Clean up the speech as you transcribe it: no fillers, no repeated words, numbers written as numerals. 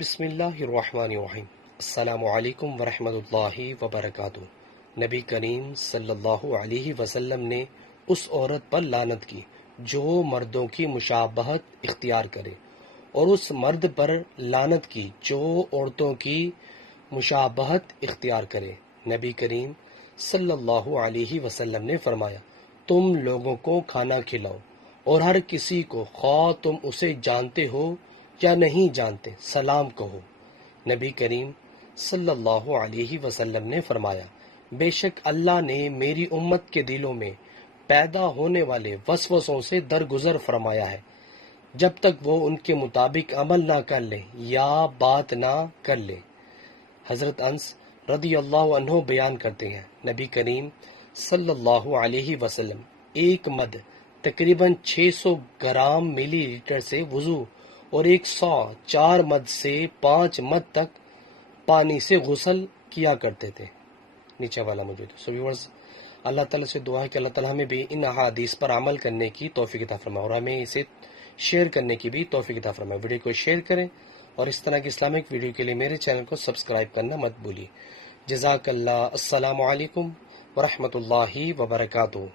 بسم اللہ الرحمن الرحیم۔ السلام علیکم ورحمۃ اللہ وبرکاتہ۔ نبی کریم صلی اللہ علیہ وسلم نے اس عورت پر لعنت کی جو مردوں کی مشابہت اختیار کرے، اور اس مرد پر لعنت کی جو عورتوں کی مشابہت اختیار کرے۔ نبی کریم صلی اللہ علیہ وسلم نے فرمایا، تم لوگوں کو کھانا کھلاؤ اور ہر کسی کو، خواہ تم اسے جانتے ہو یا نہیں جانتے، سلام کہو۔ نبی کریم صلی اللہ علیہ وسلم نے فرمایا، بے شک اللہ نے میری امت کے دلوں میں پیدا ہونے والے وسوسوں سے درگزر فرمایا ہے، جب تک وہ ان کے مطابق عمل نہ کر لیں یا بات نہ کر لیں۔ حضرت انس رضی اللہ عنہ بیان کرتے ہیں، نبی کریم صلی اللہ علیہ وسلم ایک مد تقریباً 600 گرام ملی لیٹر سے وضو اور 104 مد سے 5 مد تک پانی سے غسل کیا کرتے تھے۔ نیچے والا موجود ہے۔ ویورز، اللہ تعالیٰ سے دعا ہے کہ اللہ تعالیٰ ہمیں بھی ان احادیث پر عمل کرنے کی توفیق عطا فرمائے اور ہمیں اسے شیئر کرنے کی بھی توفیق عطا فرمائے۔ ویڈیو کو شیئر کریں اور اس طرح کی اسلامک ویڈیو کے لیے میرے چینل کو سبسکرائب کرنا مت بھولیے۔ جزاک اللہ۔ السلام علیکم ورحمۃ اللہ وبرکاتہ۔